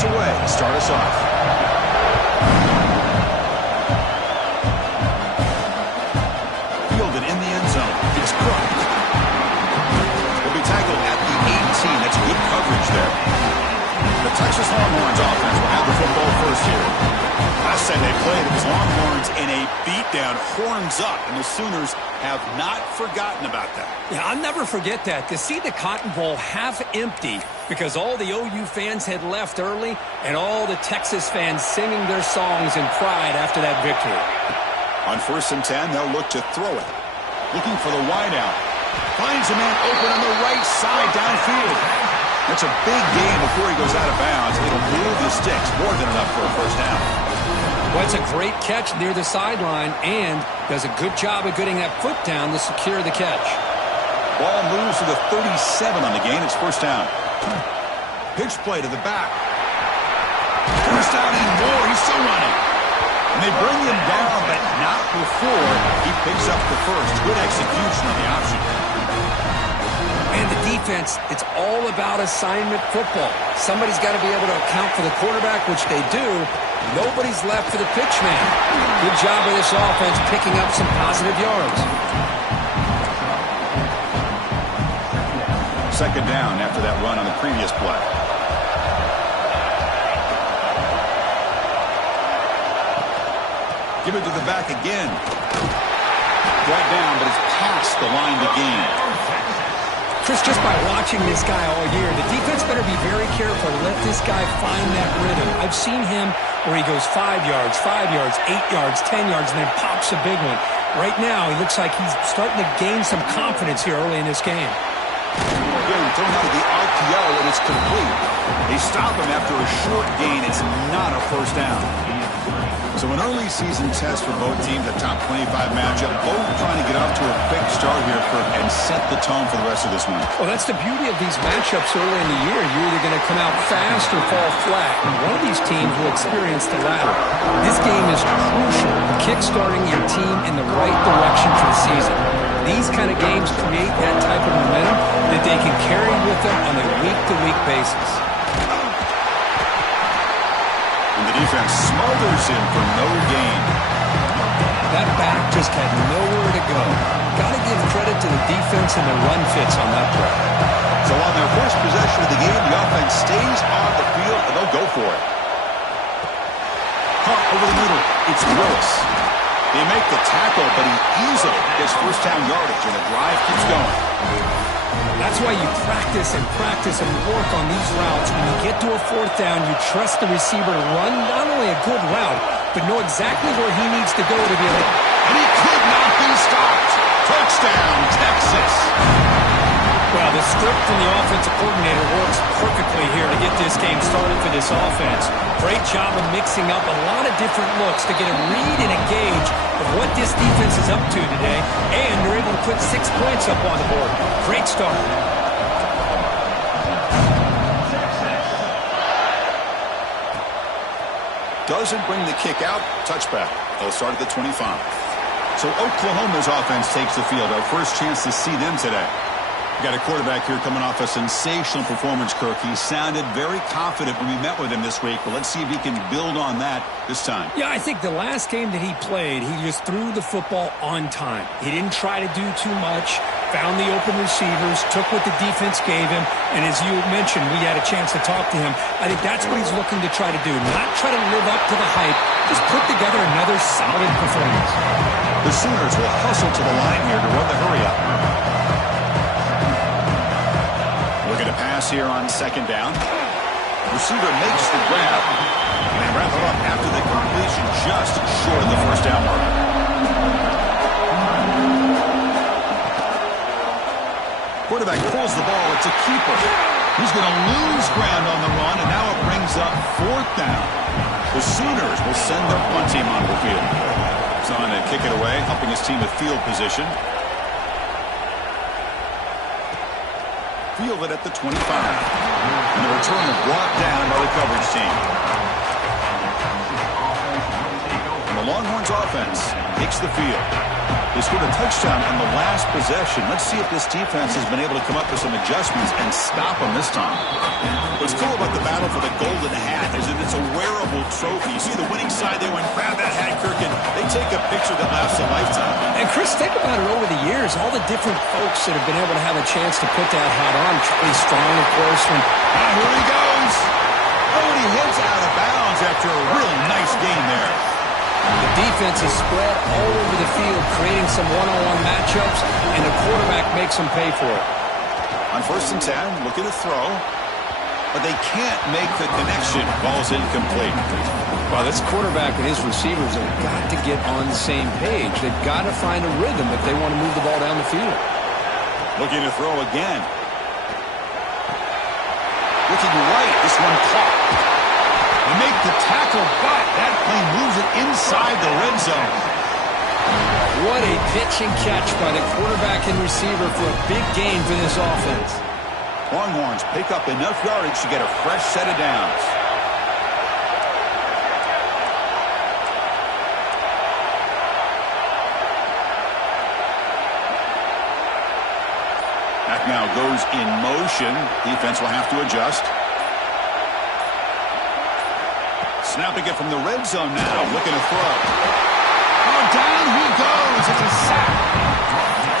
this away to start us off. Fielded in the end zone. It's Cook. Will be tackled at the 18. That's good coverage there. The Texas Longhorns offense will have the football first here. Last time they played, it was Longhorns in a beatdown, horns up, and the Sooners have not forgotten about that. Yeah, I'll never forget that. To see the Cotton Bowl half empty because all the OU fans had left early and all the Texas fans singing their songs in pride after that victory. On 1st and 10, they'll look to throw it. Looking for the wideout. Finds a man open on the right side downfield. That's a big gain before he goes out of bounds. It'll move the sticks, more than enough for a first down. Well, it's a great catch near the sideline and does a good job of getting that foot down to secure the catch. Ball moves to the 37 on the gain. It's first down. Pitch play to the back. First down and more. He's still running. And they bring him down, but not before he picks up the first. Good execution on the option. And the defense, it's all about assignment football. Somebody's got to be able to account for the quarterback, which they do. Nobody's left for the pitch man. Good job of this offense picking up some positive yards. Second down after that run on the previous play. Give it to the back again. Brought down, but it's past the line to gain. Chris, just by watching this guy all year, the defense better be very careful to let this guy find that rhythm. I've seen him where he goes 5 yards, 5 yards, 8 yards, 10 yards, and then pops a big one. Right now, he looks like he's starting to gain some confidence here early in this game. Again, thrown out of the RPO, and it's complete. They stop him after a short gain. It's not a first down. So an early season test for both teams, a top 25 matchup. Both trying to get off to a quick start here and set the tone for the rest of this one. Well, that's the beauty of these matchups early in the year. You're either going to come out fast or fall flat. And one of these teams will experience the latter. This game is crucial, kickstarting your team in the right direction for the season. These kind of games create that type of momentum that they can carry with them on a week-to-week basis. And the defense smothers him for no gain. That back just had nowhere to go. Got to give credit to the defense and the run fits on that play. So on their first possession of the game, the offense stays on the field, and they'll go for it. Caught over the middle. It's Willis. They make the tackle, but he easily gets first down yardage, and the drive keeps going. That's why you practice and work on these routes. When you get to a fourth down, you trust the receiver to run not only a good route, but know exactly where he needs to go to be able to... And he could not be stopped. Touchdown, Texas. Well, the script from the offensive coordinator works perfectly here to get this game started for this offense. Great job of mixing up a lot of different looks to get a read and a gauge of what this defense is up to today, and they're able to put 6 points up on the board. Great start. Doesn't bring the kick out. Touchback. They'll start at the 25. So Oklahoma's offense takes the field. Our first chance to see them today. Got a quarterback here coming off a sensational performance, Kirk. He sounded very confident when we met with him this week, but let's see if he can build on that this time. Yeah, I think the last game that he played, he just threw the football on time. He didn't try to do too much, found the open receivers, took what the defense gave him, and as you mentioned, we had a chance to talk to him. I think that's what he's looking to try to do, not try to live up to the hype, just put together another solid performance. The Sooners will hustle to the line here to run the hurry-up. Looking to pass here on second down. Receiver makes the grab. And they wrap it up after the completion just short of the first down mark. Quarterback pulls the ball. It's a keeper. He's going to lose ground on the run, and now it brings up fourth down. The Sooners will send their punt team onto the field. He's on to kick it away, helping his team with field position. Fielded at the 25. And the return is brought down by the coverage team. And the Longhorns offense takes the field. They scored a touchdown on the last possession. Let's see if this defense has been able to come up with some adjustments and stop them this time. What's cool about the battle for the golden hat is that it's a wearable trophy. You see the winning side there when grab that hat, Kirk, and they take a picture that lasts a lifetime. And Chris, think about it over the years, all the different folks that have been able to have a chance to put that hat on. Charlie Strong, of course. Here he goes. Oh, and he heads out of bounds after a really nice game there. The defense is spread all over the field, creating some one-on-one matchups, and the quarterback makes them pay for it. On 1st and 10, looking to throw, but they can't make the connection. Ball's incomplete. Well, this quarterback and his receivers have got to get on the same page. They've got to find a rhythm if they want to move the ball down the field. Looking to throw again. Looking right, this one caught. They make the tackle, but that play moves it inside the red zone. What a pitch and catch by the quarterback and receiver for a big gain for this offense. Longhorns pick up enough yardage to get a fresh set of downs. That now goes in motion. Defense will have to adjust. Snapping it from the red zone now. Looking to throw. Oh, down he goes. It's a sack.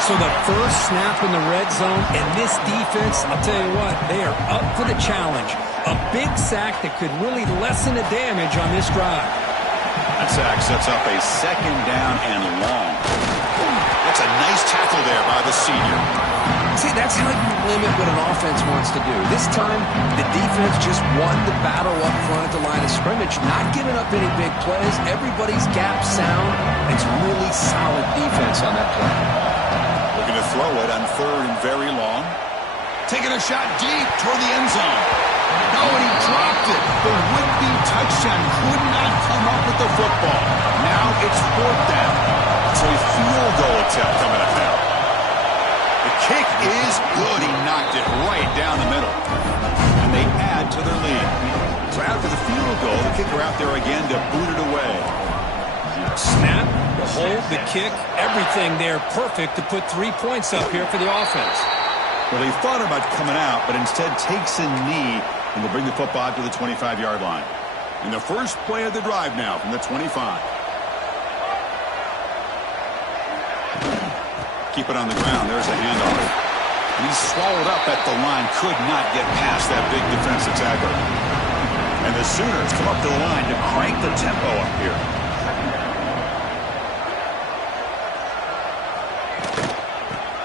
So the first snap in the red zone, and this defense, I'll tell you what, they are up for the challenge. A big sack that could really lessen the damage on this drive. That sack sets up a 2nd down and long. That's a nice tackle there by the senior. See, that's how you limit what an offense wants to do. This time, the defense just won the battle up front at the line of scrimmage, not giving up any big plays. Everybody's gap sound. It's really solid defense on that play. Looking to throw it on 3rd and very long. Taking a shot deep toward the end zone. No, and he dropped it. The would-be touchdown could not come up with the football. Now it's 4th down. So a field goal attempt coming up now. The kick is good. He knocked it right down the middle. And they add to their lead. So after the field goal, the kicker out there again to boot it away. Snap, the hold, the kick, everything there perfect to put 3 points up here for the offense. Well, they thought about coming out, but instead takes a knee, and they'll bring the football to the 25-yard line. And the first play of the drive now from the 25. Keep it on the ground. There's a handoff. And he's swallowed up at the line. Could not get past that big defensive tackle. And the Sooners come up to the line to crank the tempo up here.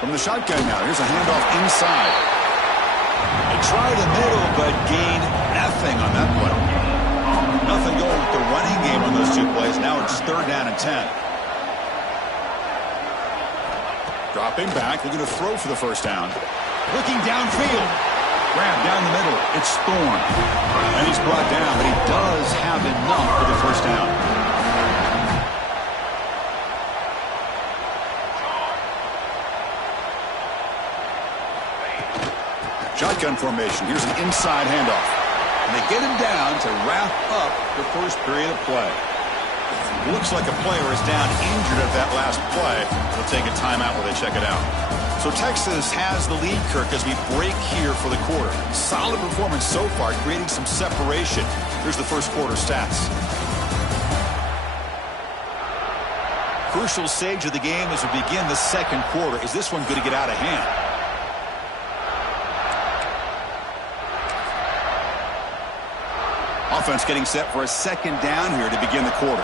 From the shotgun now. Here's a handoff inside. They try the middle, but gain nothing on that play. Nothing going with the running game on those 2 plays. Now it's 3rd down and 10. Dropping back, looking to throw for the 1st down. Looking downfield. Grab down the middle. It's Thorne. And he's brought down, but he does have enough for the 1st down. Shotgun formation. Here's an inside handoff. And they get him down to wrap up the first period of play. Looks like a player is down injured at that last play. They'll take a timeout while they check it out. So Texas has the lead, Kirk, as we break here for the quarter. Solid performance so far, creating some separation. Here's the first quarter stats. Crucial stage of the game as we begin the 2nd quarter. Is this one going to get out of hand? Offense getting set for a 2nd down here to begin the quarter.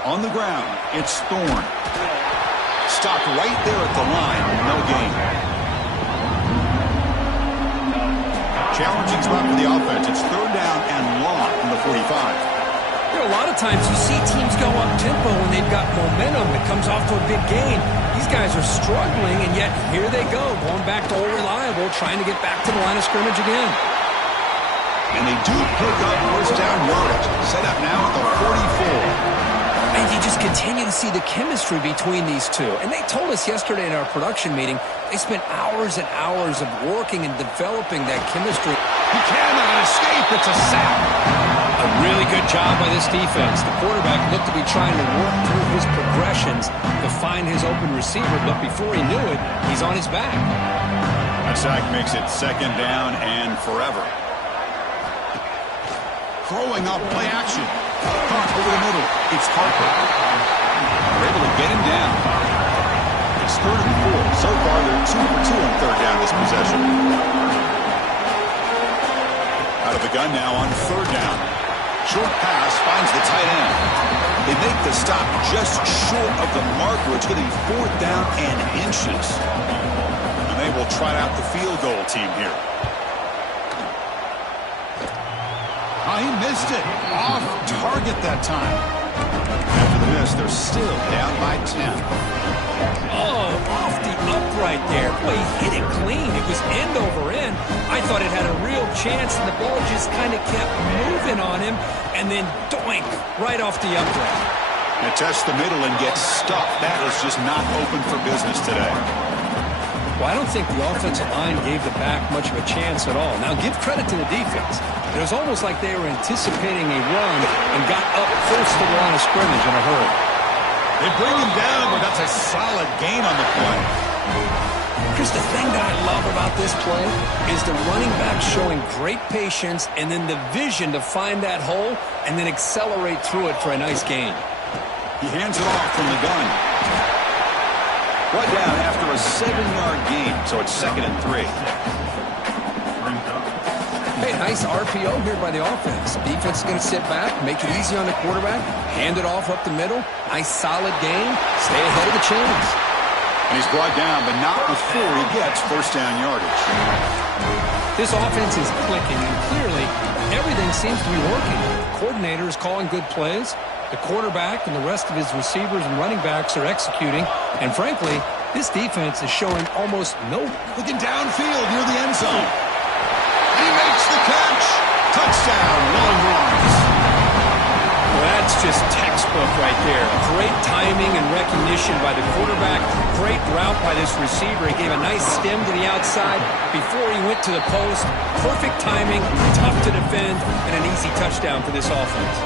On the ground, it's Thorne. Stopped right there at the line. No gain. Challenging spot for the offense. It's 3rd down and long from the 45. You know, a lot of times you see teams go up-tempo when they've got momentum that comes off to a big gain. These guys are struggling, and yet here they go, going back to old reliable, trying to get back to the line of scrimmage again. And they do pick up 1st down yardage. Set up now at the 44. And you just continue to see the chemistry between these two. And they told us yesterday in our production meeting, they spent hours and hours of working and developing that chemistry. He cannot escape. It's a sack. A really good job by this defense. The quarterback looked to be trying to work through his progressions to find his open receiver, but before he knew it, he's on his back. That sack makes it second down and forever. Throwing up play action. Caught over the middle. It's Harper. They're able to get him down. It's 3rd and 4. So far, they're 2 for 2 on third down this possession. Out of the gun now on 3rd down. Short pass finds the tight end. They make the stop just short of the marker. It's going to be 4th down and inches. And they will try out the field goal team here. Oh, he missed it. Off target that time. After the miss, they're still down by 10. Oh, off the upright there. Boy, he hit it clean. It was end over end. I thought it had a real chance, and the ball just kind of kept moving on him, and then doink, right off the upright. They test the middle and get stuffed. That is just not open for business today. Well, I don't think the offensive line gave the back much of a chance at all. Now, give credit to the defense. It was almost like they were anticipating a run and got up close to the line of scrimmage in a hurry. They bring him down, but that's a solid gain on the play. Chris, the thing that I love about this play is the running back showing great patience and then the vision to find that hole and then accelerate through it for a nice gain. He hands it off from the gun. Brought down after a 7-yard gain, so it's 2nd and 3. Hey, nice RPO here by the offense. Defense is going to sit back, make it easy on the quarterback, hand it off up the middle. Nice solid gain, stay ahead of the chains. And he's brought down, but not before he gets 1st down yardage. This offense is clicking, and clearly everything seems to be working. The coordinator is calling good plays. The quarterback and the rest of his receivers and running backs are executing. And frankly, this defense is showing almost no... Looking downfield near the end zone. He makes the catch. Touchdown, Longhorns. Well, that's just textbook right there. Great timing and recognition by the quarterback. Great route by this receiver. He gave a nice stem to the outside before he went to the post. Perfect timing, tough to defend, and an easy touchdown for this offense.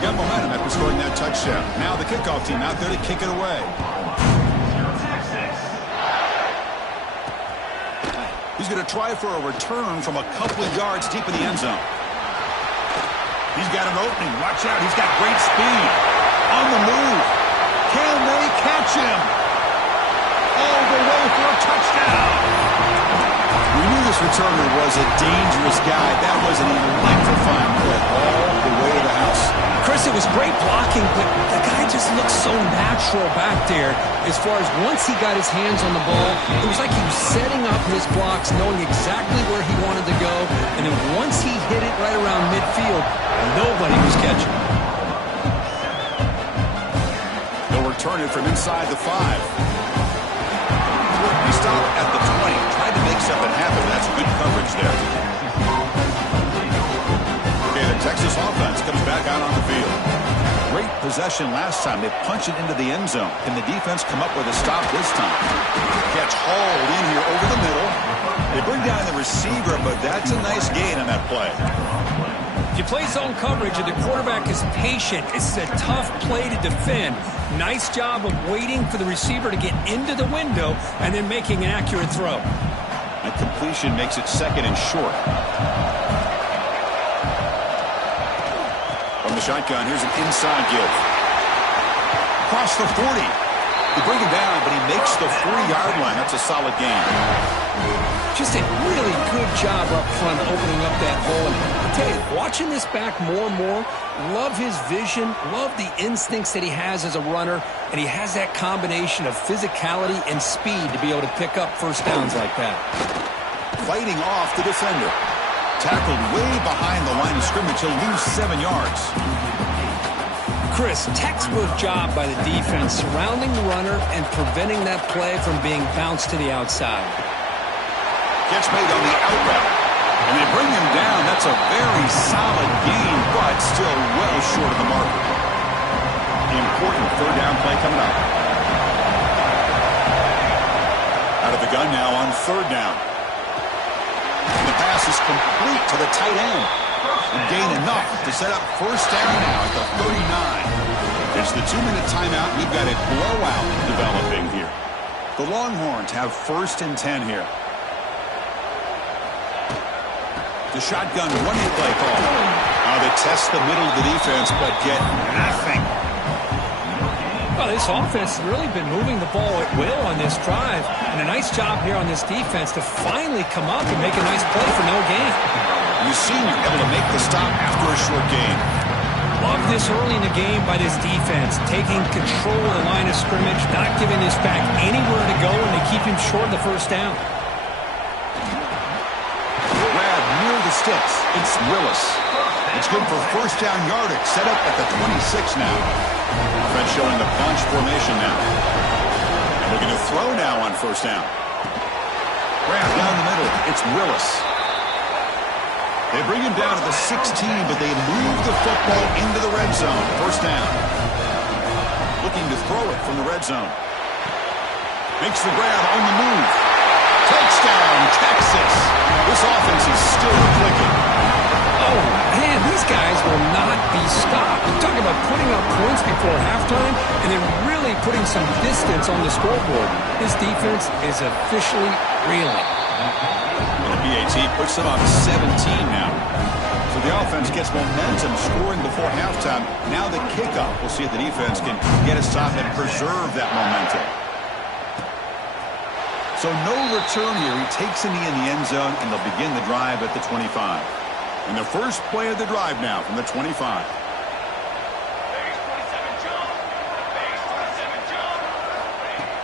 Got momentum after scoring that touchdown. Now the kickoff team out there to kick it away. He's going to try for a return from a couple of yards deep in the end zone. He's got an opening. Watch out. He's got great speed. On the move. Can they catch him? All the way for a touchdown. We knew this returner was a dangerous guy. That was an electrifying play all the way to the house. Chris, it was great blocking, but the guy just looks so natural back there as far as once he got his hands on the ball, it was like he was setting up his blocks, knowing exactly where he wanted to go, and then once he hit it right around midfield, nobody was catching it. They'll return it from inside the 5. He stopped at the 20, tried to make something happen. That's good coverage there. Okay, the Texas offense comes back out on the field. Great possession last time. They punch it into the end zone. Can the defense come up with a stop this time? Gets hauled in here over the middle. They bring down the receiver, but that's a nice gain on that play. If you play zone coverage and the quarterback is patient, it's a tough play to defend. Nice job of waiting for the receiver to get into the window and then making an accurate throw. That completion makes it 2nd and short. From the shotgun, here's an inside give. Across the 40. They bring him down, but he makes the 40-yard line. That's a solid gain. Just a really good job up front opening up that hole. And I'll tell you, watching this back more and more, love his vision, love the instincts that he has as a runner, and he has that combination of physicality and speed to be able to pick up first downs like that. Fighting off the defender. Tackled way behind the line of scrimmage. He'll lose 7 yards. Chris, textbook job by the defense surrounding the runner and preventing that play from being bounced to the outside. Catch made on the out route. And they bring him down. That's a very solid gain, but still well short of the marker. Important 3rd down play coming up. Out of the gun now on 3rd down. And the pass is complete to the tight end. And gain enough to set up first down now at the 39. It's the 2-minute timeout. We've got a blowout developing here. The Longhorns have first and 10 here. The shotgun running play call. They test the middle of the defense, but get nothing. Well, this offense has really been moving the ball at will on this drive. And a nice job here on this defense to finally come up and make a nice play for no gain. You see you're able to make the stop after a short gain. Love this early in the game by this defense, taking control of the line of scrimmage, not giving this back anywhere to go, and they keep him short of the first down. Grab near the sticks. It's Willis. It's good for first down yardage, set up at the 26 now. Offense showing the bunch formation now. And looking to throw now on first down. Grab down the middle. It's Willis. They bring him down to the 16, but they move the football into the red zone. First down. Looking to throw it from the red zone. Makes the grab on the move. Touchdown, Texas. This offense is still clicking. Oh, man, these guys will not be stopped. You're talking about putting up points before halftime and then really putting some distance on the scoreboard. This defense is officially reeling. And the BAT puts them on 17 now. So the offense gets momentum scoring before halftime. Now the kickoff. We'll see if the defense can get a stop and preserve that momentum. So no return here. He takes a knee in the end zone, and they'll begin the drive at the 25. And the first play of the drive now from the 25.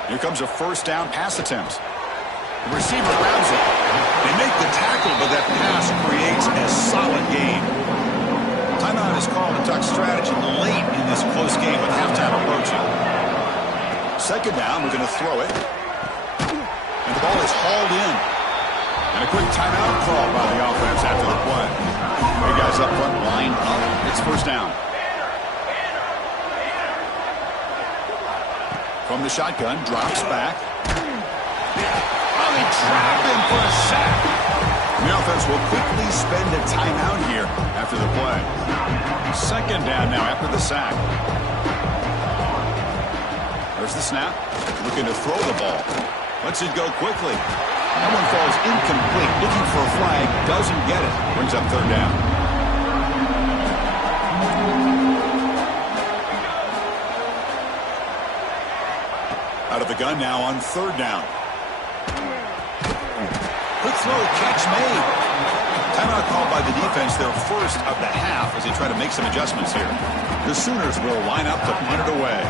Here comes a first down pass attempt. The receiver grabs it. They make the tackle, but that pass creates a solid gain. Timeout is called to talk strategy late in this close game with halftime approaching. Second down, we're going to throw it. And the ball is hauled in. And a quick timeout call by the offense after the play. Hey guys up front, line up. It's first down. From the shotgun, drops back. Oh, they trap him for a sack. The offense will quickly spend a timeout here after the play. Second down now after the sack. There's the snap. Looking to throw the ball. Lets it go quickly. That one falls incomplete. Looking for a flag. Doesn't get it. Brings up third down. Out of the gun now on third down. Quick throw, catch made. Timeout called by the defense, their first of the half as they try to make some adjustments here. The Sooners will line up to punt it away.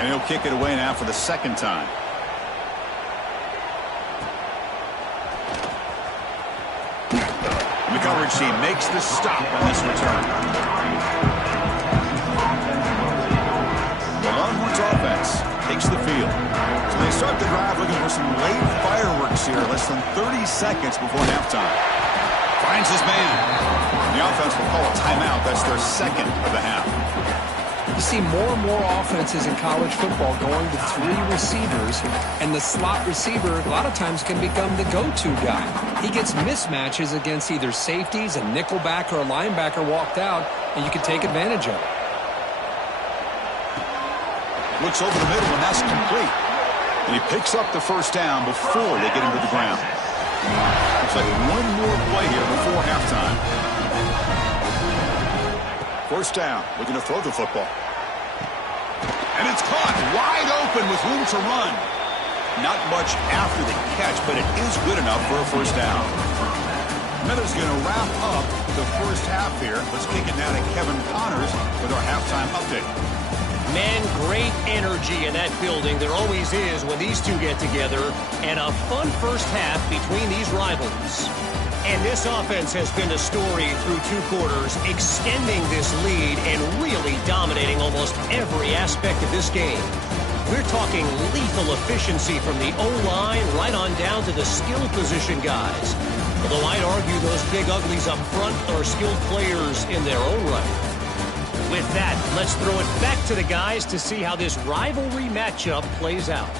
And he'll kick it away now for the second time. And the coverage team makes the stop on this return. The Longhorns offense takes the field. So they start the drive looking for some late fireworks here, less than 30 seconds before halftime. Finds his man. The offense will call a timeout. That's their second of the half. You see more and more offenses in college football going to three receivers, and the slot receiver a lot of times can become the go-to guy. He gets mismatches against either safeties, a nickelback, or a linebacker walked out, and you can take advantage of it. Looks over the middle, and that's complete. And he picks up the first down before they get him to the ground. Looks like one more play here before halftime. First down, looking to throw the football. And it's caught wide open with room to run. Not much after the catch, but it is good enough for a first down. Miller's going to wrap up the first half here. Let's kick it now to Kevin Connors with our halftime update. Man, great energy in that building. There always is when these two get together. And a fun first half between these rivals. And this offense has been a story through two quarters, extending this lead and really dominating almost every aspect of this game. We're talking lethal efficiency from the O-line right on down to the skill position guys. Although I'd argue those big uglies up front are skilled players in their own right. With that, let's throw it back to the guys to see how this rivalry matchup plays out.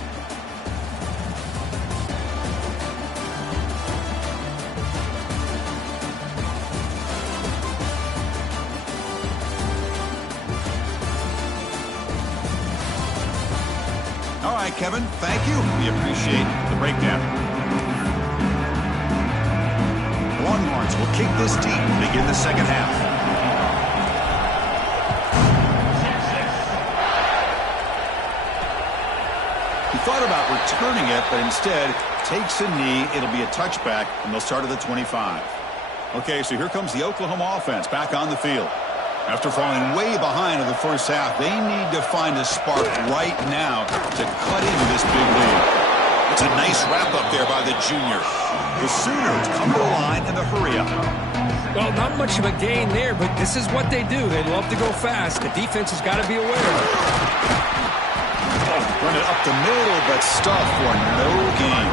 right, Kevin. Thank you. We appreciate the breakdown. Longhorns will kick this deep to begin the second half. He thought about returning it, but instead takes a knee. It'll be a touchback, and they'll start at the 25. Okay, so here comes the Oklahoma offense back on the field. After falling way behind in the first half, they need to find a spark right now to cut into this big lead. It's a nice wrap-up there by the junior. The Sooners come to the line in the hurry-up. Well, not much of a gain there, but this is what they do. They love to go fast. The defense has got to be aware of it. Run it up the middle, but stuffed for no gain.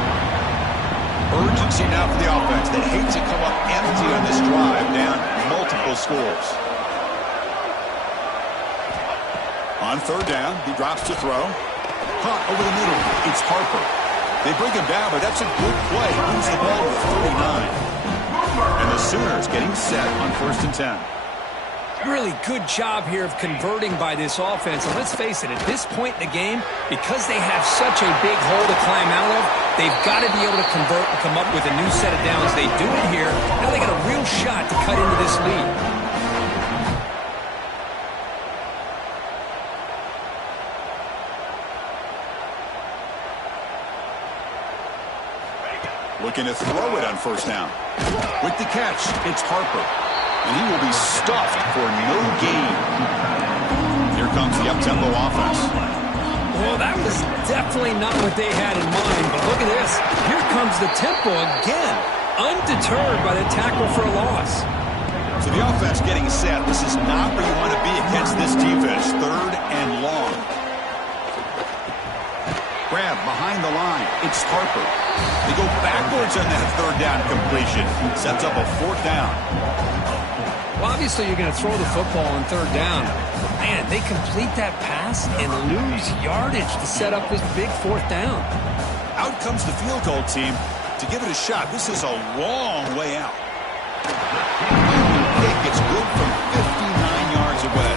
Urgency now for the offense. They hate to come up empty on this drive, down multiple scores. On third down, he drops to throw. Caught over the middle. It's Harper. They bring him down, but that's a good play. Moves the ball to 39. And the Sooners getting set on 1st and 10. Really good job here of converting by this offense. And let's face it, at this point in the game, because they have such a big hole to climb out of, they've got to be able to convert and come up with a new set of downs. They do it here. Now they got a real shot to cut into this lead. Looking to throw it on 1st down. With the catch, it's Harper. And he will be stuffed for no gain. Here comes the up-tempo offense. Well, that was definitely not what they had in mind, but look at this. Here comes the tempo again, undeterred by the tackle for a loss. So the offense getting set. This is not where you want to be against this defense. 3rd and long. Grab behind the line. It's Harper. They go backwards on that 3rd down completion. Sets up a 4th down. Well, obviously, you're going to throw the football on 3rd down. Man, they complete that pass and lose yardage to set up this big 4th down. Out comes the field goal team to give it a shot. This is a long way out. Kick is good from 59 yards away.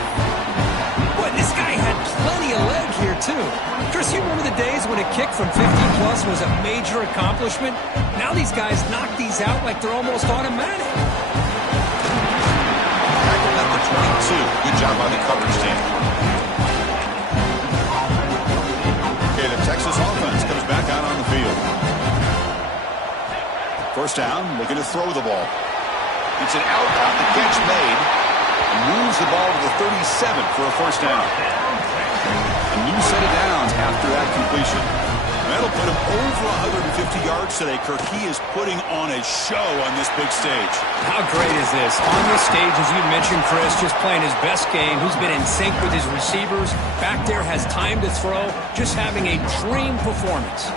Boy, this guy had plenty of leg here, too. Chris, you remember the days when a kick from 50-plus was a major accomplishment? Now these guys knock these out like they're almost automatic. At the 22. Good job by the coverage team. Okay, the Texas offense comes back out on the field. 1st down, looking to throw the ball. It's an out on the catch made. And moves the ball to the 37 for a 1st down. A new set of downs after that completion. That'll put him over 150 yards today. Kirk, he is putting on a show on this big stage. How great is this? On this stage, as you mentioned, Chris, just playing his best game. He's been in sync with his receivers. Back there, has time to throw. Just having a dream performance.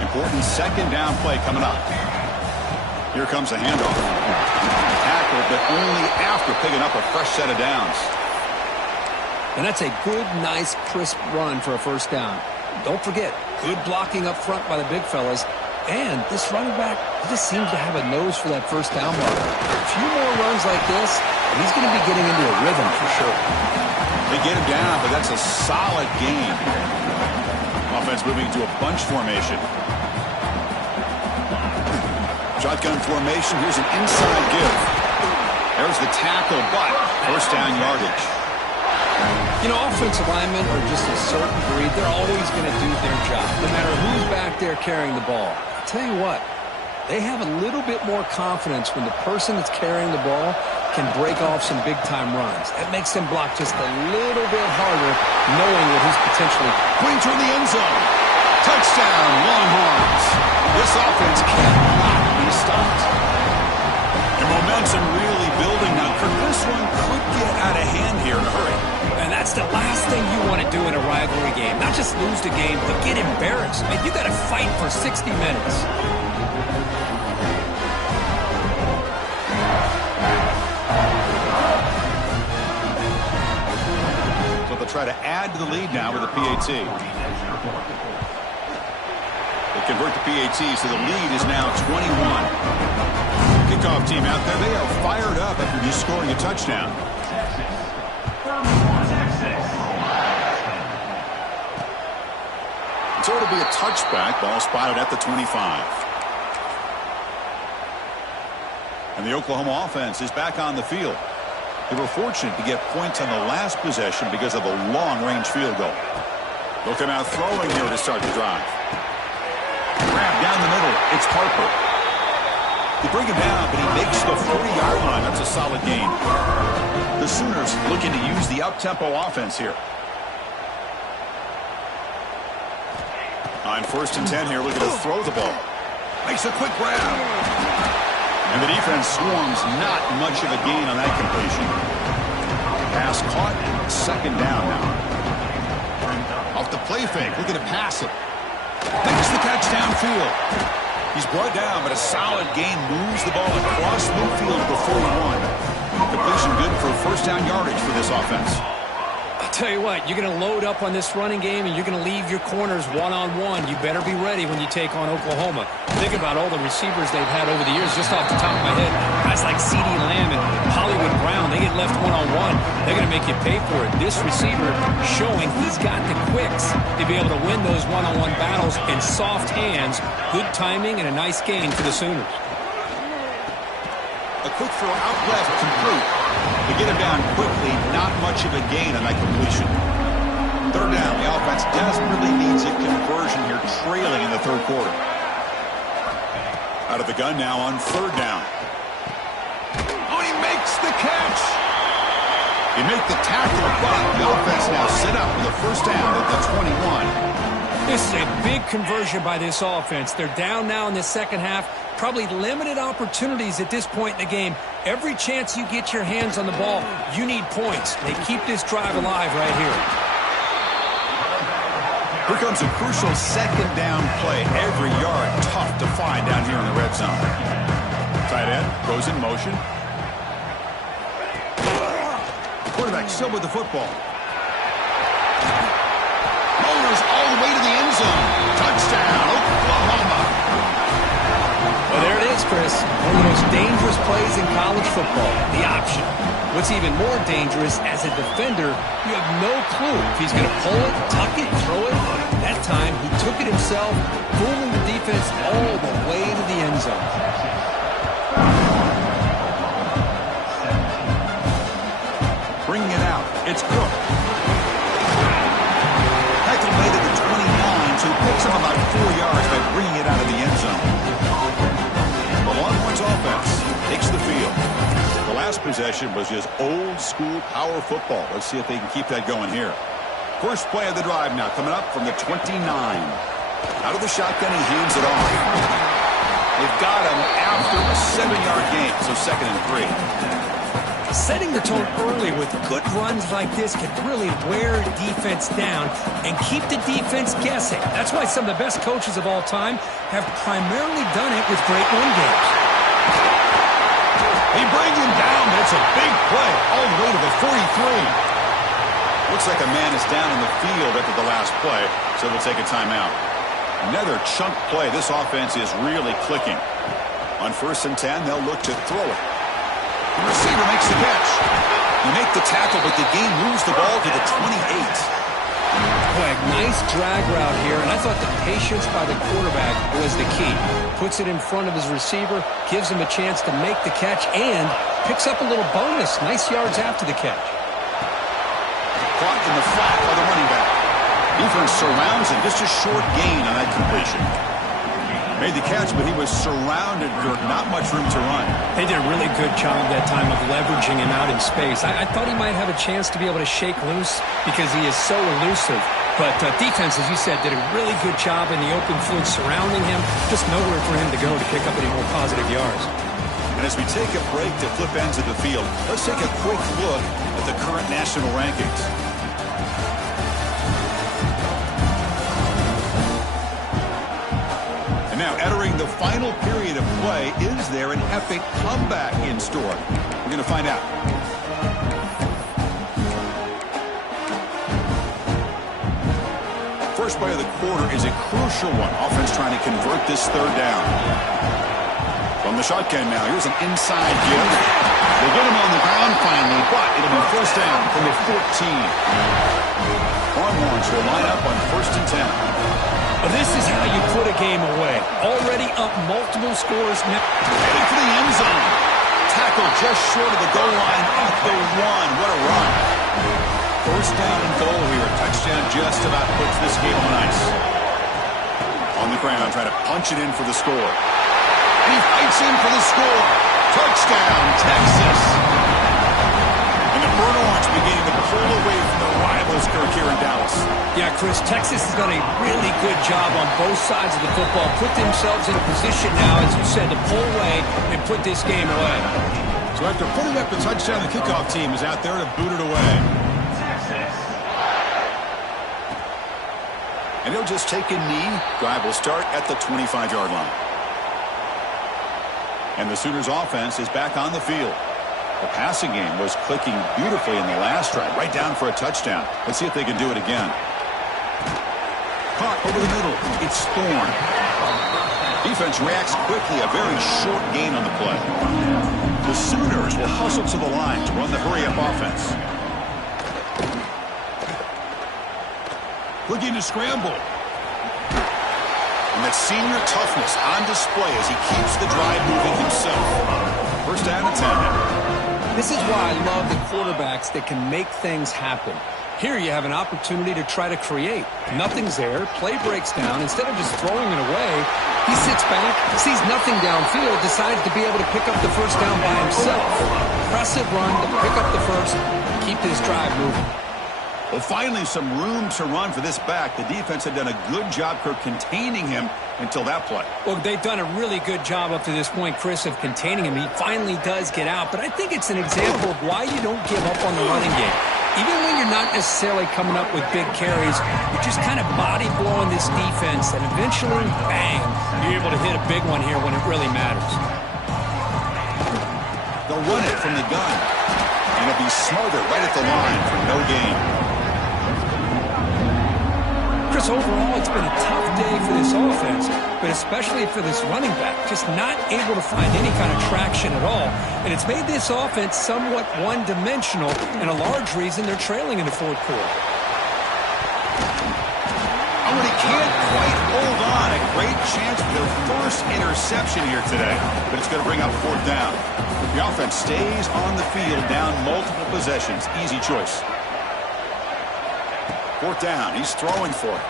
Important 2nd down play coming up. Here comes a handoff. Tackle, but only after picking up a fresh set of downs. And that's a good, nice, crisp run for a 1st down. Don't forget, good blocking up front by the big fellas. And this running back, he just seems to have a nose for that 1st down mark. A few more runs like this, and he's going to be getting into a rhythm for sure. They get him down, but that's a solid gain. Offense moving to a bunch formation. Shotgun formation. Here's an inside give. There's the tackle, but 1st down yardage. You know, offensive linemen are just a certain breed. They're always going to do their job, no matter who's back there carrying the ball. I'll tell you what, they have a little bit more confidence when the person that's carrying the ball can break off some big-time runs. That makes them block just a little bit harder, knowing what he's potentially going toward the end zone. Touchdown, Longhorns. This offense cannot be stopped. And momentum really building now. This one could get out of hand here in a hurry. And that's the last thing you want to do in a rivalry game. Not just lose the game, but get embarrassed. And you got to fight for 60 minutes. So they'll try to add to the lead now with a PAT. They convert the PAT, so the lead is now 21. Kickoff team out there, they are fired up after just scoring a touchdown. So it'll be a touchback. Ball spotted at the 25. And the Oklahoma offense is back on the field. They were fortunate to get points on the last possession because of a long-range field goal. They'll come out throwing here to start the drive. Grab down the middle. It's Harper. They bring him down, but he makes the 40-yard line. That's a solid gain. The Sooners looking to use the up-tempo offense here. On 1st and 10 here, looking to throw the ball. Makes a quick grab. And the defense swarms, not much of a gain on that completion. Pass caught, 2nd down now. Off the play fake, looking to pass it. Makes the catch downfield. He's brought down, but a solid gain moves the ball across midfield to the 41. Completion good for 1st down yardage for this offense. I'll tell you what, you're going to load up on this running game and you're going to leave your corners one-on-one. You better be ready when you take on Oklahoma. Think about all the receivers they've had over the years. Just off the top of my head, guys like CeeDee Lamb and Hollywood Brown, they get left one-on-one. They're going to make you pay for it. This receiver showing he's got the quicks to be able to win those one-on-one battles in soft hands. Good timing and a nice gain for the Sooners. A quick throw out left, complete. They get him down quickly, not much of a gain on that completion. 3rd down, the offense desperately needs a conversion here, trailing in the 3rd quarter. Out of the gun now on 3rd down. Oh, he makes the catch! He make the tackle, but the offense now set up with a 1st down at the 21. This is a big conversion by this offense. They're down now in the 2nd half. Probably limited opportunities at this point in the game. Every chance you get your hands on the ball, you need points. They keep this drive alive right here. Here comes a crucial 2nd down play. Every yard tough to find down here in the red zone. Tight end goes in motion. Quarterback still with the football. Motors all the way to the end zone. Touchdown, Oklahoma. Well, there it is, Chris. One of the most dangerous plays in college football, the option. What's even more dangerous, as a defender, you have no clue if he's going to pull it, tuck it, throw it. That time, he took it himself, fooling the defense all the way to the end zone. Bringing it out, it's Cook. Tackle made at the 29, so he picks up about 4 yards by bringing it out of the end zone. Longhorns offense takes the field. The last possession was just old-school power football. Let's see if they can keep that going here. First play of the drive now, coming up from the 29. Out of the shotgun, he hands it off. They've got him after a 7-yard gain, so 2nd and 3. Setting the tone early with good runs like this can really wear defense down and keep the defense guessing. That's why some of the best coaches of all time have primarily done it with great run games. He brings him down, but it's a big play all the way to the 43. Looks like a man is down in the field after the last play, so they'll take a timeout. Another chunk play. This offense is really clicking. On 1st and 10, they'll look to throw it. The receiver makes the catch. They make the tackle, but the game moves the ball to the 28. Boy, nice drag route here, and I thought the patience by the quarterback was the key. Puts it in front of his receiver, gives him a chance to make the catch, and picks up a little bonus. Nice yards after the catch. Caught in the flat by the running back. Defense surrounds him. Just a short gain on that completion. Made the catch, but he was surrounded, Dirk. Not much room to run. They did a really good job that time of leveraging him out in space. I thought he might have a chance to be able to shake loose because he is so elusive. But defense, as you said, did a really good job in the open field surrounding him. Just nowhere for him to go to pick up any more positive yards. And as we take a break to flip ends of the field, let's take a quick look at the current national rankings. And now entering the final period of play, is there an epic comeback in store? We're going to find out. First play of the quarter is a crucial one. Offense trying to convert this 3rd down. From the shotgun now, here's an inside give. They get him on the ground finally, but it'll be 1st down from the 14. Longhorns will line up on 1st and 10. Well, this is how you put a game away. Already up multiple scores now. Heading for the end zone. Tackle just short of the goal line at the 1. What a run. First down and goal here. Touchdown just about puts this game on ice. On the ground, trying to punch it in for the score. And he fights in for the score. Touchdown, Texas. And the Burnt Orange beginning to pull away from the rivals, Kirk, here in Dallas. Yeah, Chris, Texas has done a really good job on both sides of the football. Put themselves in a position now, as you said, to pull away and put this game away. So after putting up the touchdown, the kickoff team is out there to boot it away. And he'll just take a knee. Drive will start at the 25-yard line. And the Sooners offense is back on the field. The passing game was clicking beautifully in the last drive, right down for a touchdown. Let's see if they can do it again. Caught over the middle. It's Thorne. Defense reacts quickly. A very short gain on the play. The Sooners will hustle to the line to run the hurry-up offense. Looking to scramble. And that senior toughness on display as he keeps the drive moving himself. First down and 10. This is why I love the quarterbacks that can make things happen. Here you have an opportunity to try to create. Nothing's there. Play breaks down. Instead of just throwing it away, he sits back, sees nothing downfield, decides to be able to pick up the first down by himself. Impressive run to pick up the first, keep this drive moving. Well, finally some room to run for this back. The defense had done a good job containing him until that play. Well, they've done a really good job up to this point, Chris, of containing him. He finally does get out, but I think it's an example of why you don't give up on the running game. Even when you're not necessarily coming up with big carries, you're just kind of body blowing this defense, and eventually, bang, you're able to hit a big one here when it really matters. They'll run it from the gun, and it'll be smothered right at the line for no gain. Chris, overall, it's been a tough day for this offense, but especially for this running back, just not able to find any kind of traction at all. And it's made this offense somewhat one-dimensional, and a large reason they're trailing in the fourth quarter. Oh, and he can't quite hold on. A great chance for their first interception here today, but it's going to bring up fourth down. The offense stays on the field, down multiple possessions. Easy choice. Fourth down. He's throwing for it.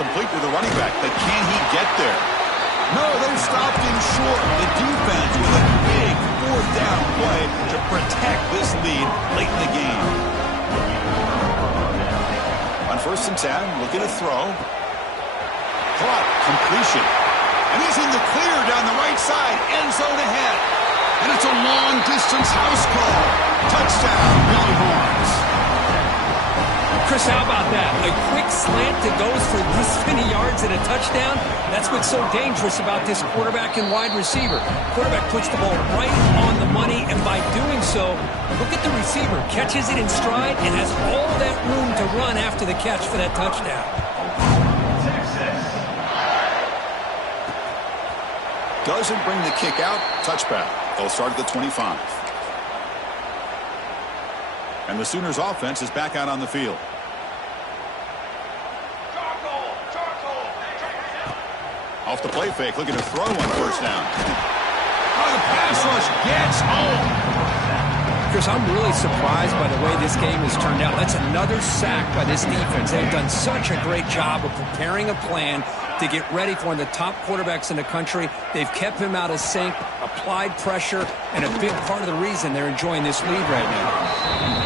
Complete with the running back, but can he get there? No, they've stopped him short. The defense with a big fourth down play to protect this lead late in the game. On first and 10, looking to throw. Caught, completion. And he's in the clear down the right side, end zone ahead. And it's a long-distance house call. Touchdown, Longhorns. Chris, how about that? A quick slant that goes for this many yards and a touchdown. That's what's so dangerous about this quarterback and wide receiver. Quarterback puts the ball right on the money, and by doing so, look at the receiver. Catches it in stride and has all that room to run after the catch for that touchdown. Doesn't bring the kick out. Touchback. They'll start at the 25. And the Sooners offense is back out on the field. Off the play fake, looking to throw on first down. Oh, the pass rush gets home. Chris, I'm really surprised by the way this game has turned out. That's another sack by this defense. They've done such a great job of preparing a plan to get ready for one of the top quarterbacks in the country. They've kept him out of sync, applied pressure, and a big part of the reason they're enjoying this lead right now.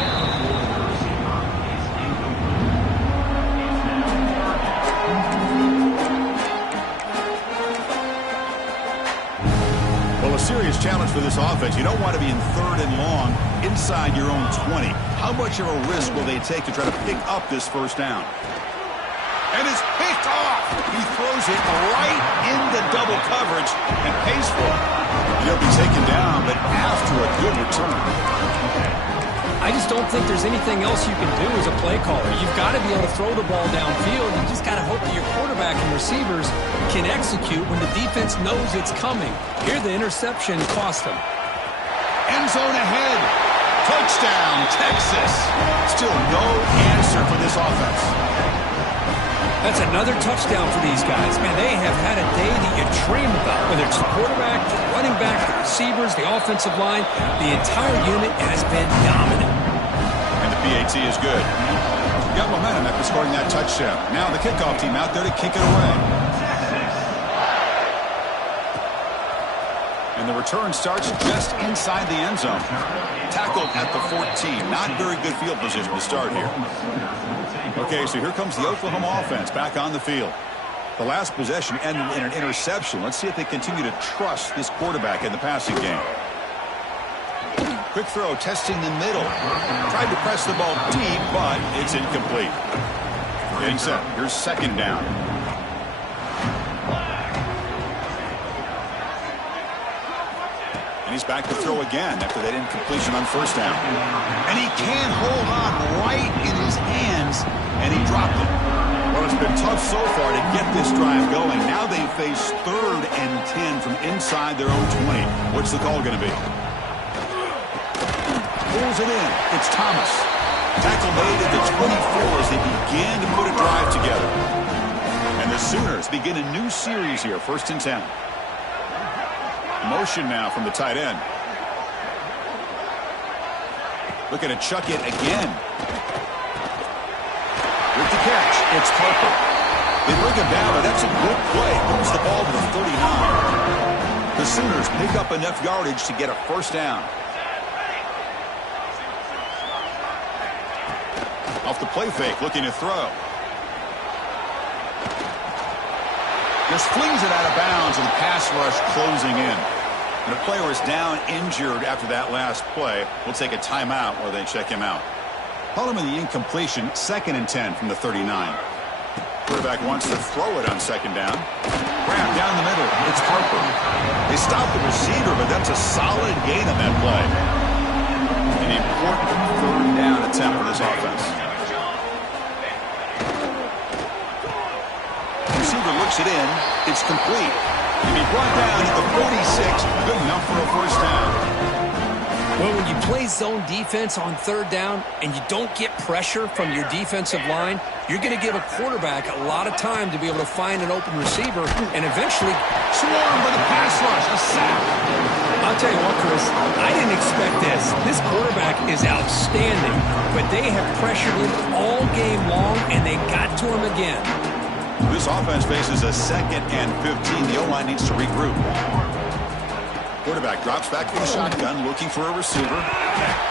Well, a serious challenge for this offense. You don't want to be in third and long inside your own 20. How much of a risk will they take to try to pick up this first down? And it's picked off. He throws it right into double coverage and pays for it. He'll be taken down, but after a good return. I just don't think there's anything else you can do as a play caller. You've got to be able to throw the ball downfield. You just got to hope that your quarterback and receivers can execute when the defense knows it's coming. Here, the interception cost them. End zone ahead. Touchdown, Texas. Still no answer for this offense. That's another touchdown for these guys. Man, they have had a day that you dream about, whether it's the quarterback, the running back, the receivers, the offensive line. The entire unit has been dominant. And the PAT is good. Got momentum after scoring that touchdown. Now the kickoff team out there to kick it away. And the return starts just inside the end zone. Tackled at the 14. Not very good field position to start here. Okay, so here comes the Oklahoma offense back on the field. The last possession ended in an interception. Let's see if they continue to trust this quarterback in the passing game. Quick throw, testing the middle. Tried to press the ball deep, but it's incomplete. Getting set. Here's second down. And he's back to throw again after that incompletion on first down. And he can't hold on right in his hands, and he dropped it. Well, it's been tough so far to get this drive going. Now they face 3rd and 10 from inside their own 20. What's the call going to be? Pulls it in. It's Thomas. Tackle made at the 24 as they begin to put a drive together. And the Sooners begin a new series here, 1st and 10. Motion now from the tight end. Looking to chuck it again. With the catch, it's Harper. They bring him down, but that's a good play. Moves the ball to the 39. The Sooners pick up enough yardage to get a first down. Off the play fake, looking to throw. Just flings it out of bounds, and the pass rush closing in. And the player is down injured after that last play. We'll take a timeout while they check him out. Following the incompletion, 2nd and 10 from the 39. Quarterback wants to throw it on 2nd down. Grab down the middle. It's Harper. They stop the receiver, but that's a solid gain on that play. An important 3rd down attempt for this offense. Receiver looks it in. It's complete. He'll be brought down at the 46. Good enough for a first down. Well, when you play zone defense on 3rd down and you don't get pressure from your defensive line, you're going to give a quarterback a lot of time to be able to find an open receiver and eventually Swarmed by the pass rush. A sack. I'll tell you what, Chris, I didn't expect this. This quarterback is outstanding, but they have pressured him all game long, and they got to him again. This offense faces a 2nd and 15. The O-line needs to regroup. Quarterback drops back from the shotgun, looking for a receiver.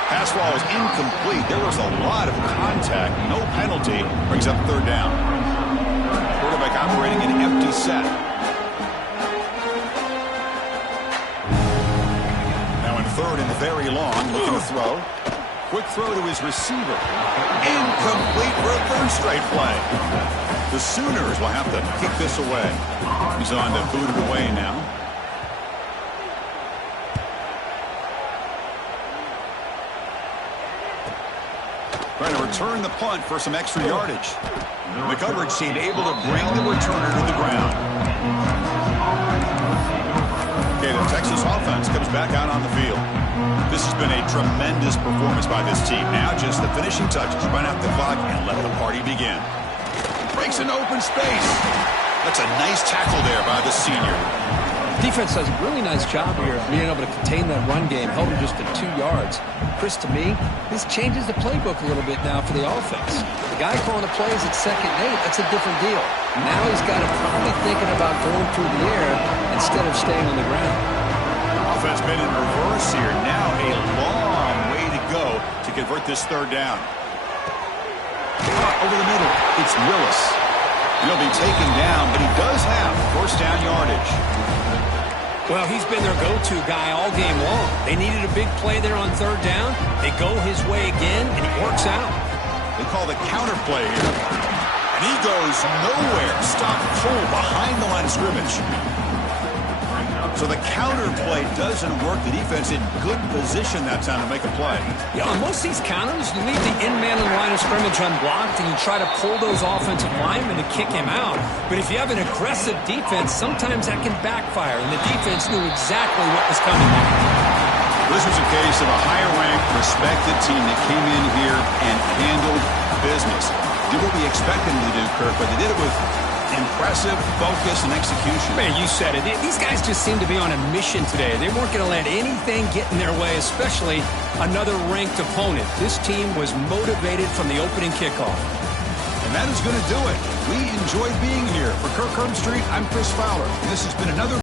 Pass ball is incomplete. There was a lot of contact. No penalty. Brings up 3rd down. Quarterback operating an empty set. Now in 3rd and very long, looking to throw. Quick throw to his receiver. Incomplete for a 3rd straight play. The Sooners will have to kick this away. He's on to boot it away now. Trying to return the punt for some extra yardage. The coverage team able to bring the returner to the ground. Okay, the Texas offense comes back out on the field. This has been a tremendous performance by this team. Now just the finishing touches. Run out the clock and let the party begin. Breaks an open space. That's a nice tackle there by the senior. Defense does a really nice job here of being able to contain that run game, held him just to 2 yards. Chris, to me, this changes the playbook a little bit now for the offense. The guy calling the plays at 2nd and 8, that's a different deal. Now he's got to probably thinking about going through the air instead of staying on the ground. Offense been in reverse here. Now a long way to go to convert this 3rd down. Over the middle, it's Willis. He'll be taken down, but he does have first down yardage. Well, he's been their go-to guy all game long. They needed a big play there on 3rd down. They go his way again, and it works out. They call the counter play here. And he goes nowhere. Stop full behind the line of scrimmage. So the counter play doesn't work. The defense in good position that time to make a play. Yeah, on most of these counters, you leave the in-man in the line of scrimmage unblocked, and you try to pull those offensive linemen to kick him out. But if you have an aggressive defense, sometimes that can backfire, and the defense knew exactly what was coming there. This was a case of a higher-ranked, respected team that came in here and handled business. did what we expected them to do, Kirk, but they did it with impressive focus and execution. Man, you said it. These guys just seem to be on a mission today. They weren't going to let anything get in their way, especially another ranked opponent. This team was motivated from the opening kickoff. And that is going to do it. We enjoyed being here. For Kirk Herbstreit, I'm Chris Fowler. And this has been another